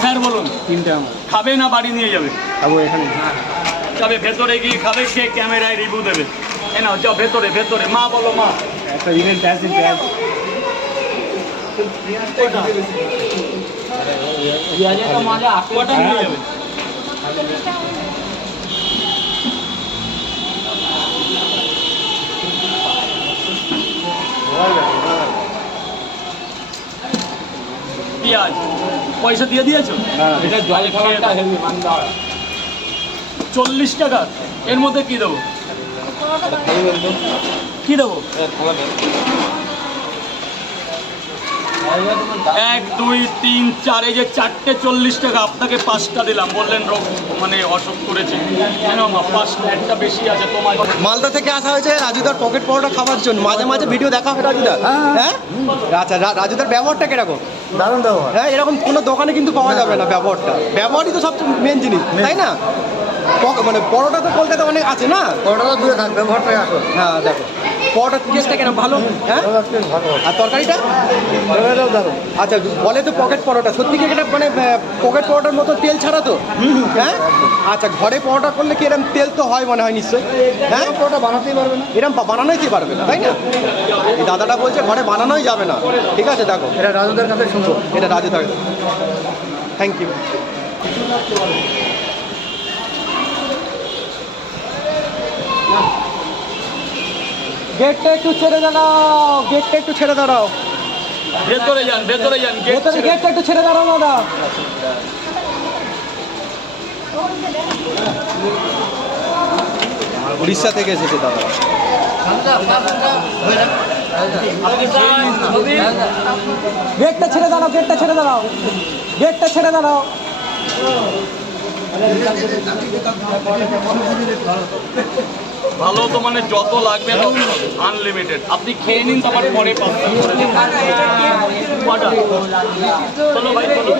Sir বলুন তিনটে আমার খাবে না বাড়ি নিয়ে যাবে? খাবো এখানে। যাবে ভেতরে গিয়ে খাবে, সে ক্যামেরায় রিভিউ দেবে। এ নাও যাও ভেতরে ভেতরে। মা বলো মা। একটা ইভেন্ট আছে ব্যাগ কটা নিয়ে যাবে? পেঁয়াজ পয়সা দিয়ে দিয়েছো? এটা জল খাবারটা হেভি মান্দা 40 টাকা। এর মধ্যে কি দেবো? কি দেবো? 1 2 3 4, এই যে 4টে 40 টাকা। আপনাকে 5টা দিলাম, বললেন রোগ মানে অসুখ করেছে। কেন মা 5টা, একটা বেশি আছে তোমার। মালদা থেকে আসা হয়েছে রাজুদার পকেট পরোটা খাবার জন্য। মাঝে মাঝে ভিডিও দেখা হয় রাজুদার। হ্যাঁ আচ্ছা, রাজুদার ব্যবহারটা কিরকম? দারুণ ব্যবহার। হ্যাঁ, এরকম কোনো দোকানে কিন্তু পাওয়া যাবে না ব্যবহারটা। ব্যবহারই তো সবচেয়ে মেন জিনিস, তাই না? মানে পরোটা তো কলকাতা অনেক আছে না? পরোটা দূরে থাক, ব্যবহারটাই আসল। হ্যাঁ দেখো পরোটার টেস্টটা কেন ভালো? হ্যাঁ, ভালো আর তরকারিটা দারুণ। আচ্ছা বলে তো পকেট পরোটা, সত্যি কি এটা মানে পকেট পরোটার মতো তেল ছাড়া তো? হ্যাঁ আচ্ছা, ঘরে পরোটা করলে কি এরকম তেল তো হয় মনে হয় নিশ্চয়ই? হ্যাঁ, পরোটা বানাতেই পারবে না, এরকম বানানোই কি পারবে না, তাই না? এই দাদাটা বলছে ঘরে বানানোই যাবে না। ঠিক আছে দেখো, এটা রাজুদের কাছে শুনবো। এটা রাজু থাকে। Thank you. গেটটা একটু ছেড়ে দাঁড়াও, গেটটা একটু ছেড়ে দাঁড়াও, ভেতরে যান ভেতরে যান। ভেতরে গেটটা একটু ছেড়ে দাঁড়াও দাদা। উড়িষ্যা থেকে এসেছে দাদা। গেটটা ছেড়ে দাঁড়াও, গেটটা ছেড়ে দাঁড়াও, গেটটা ছেড়ে দাঁড়াও। ভালো তো মানে যত লাগবে আনলিমিটেড। আপনি খেয়ে নিন, তারপর পরে পাবেন। কটা? চলো ভাই চলো।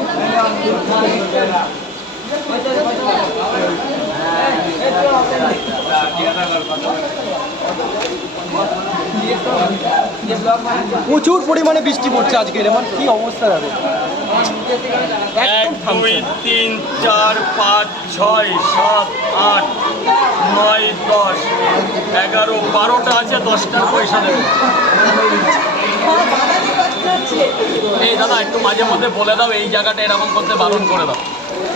প্রচুর পরিমাণে বৃষ্টি পড়ছে আজকে, এমন কি অবস্থা যাবে। 1 2 3 4 5 6 7 8 9 10 11 12টা আছে, 10টার পয়সা দেবে। এই দাদা একটু মাঝে মধ্যে বলে দাও এই জায়গাটা এরকম করতে বারণ করে দাও।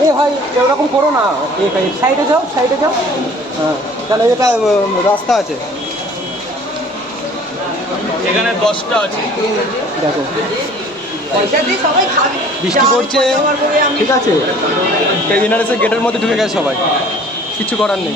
এ ভাই এরকম করো না, সাইডে যাও, সাইডে যাও। হ্যাঁ তাহলে এটা রাস্তা আছে, এখানে 10টা আছে। দেখো বৃষ্টি পড়ছে, ঠিক আছে? এনার এসে গেটের মধ্যে ঢুকে গেছে সবাই, কিছু করার নেই।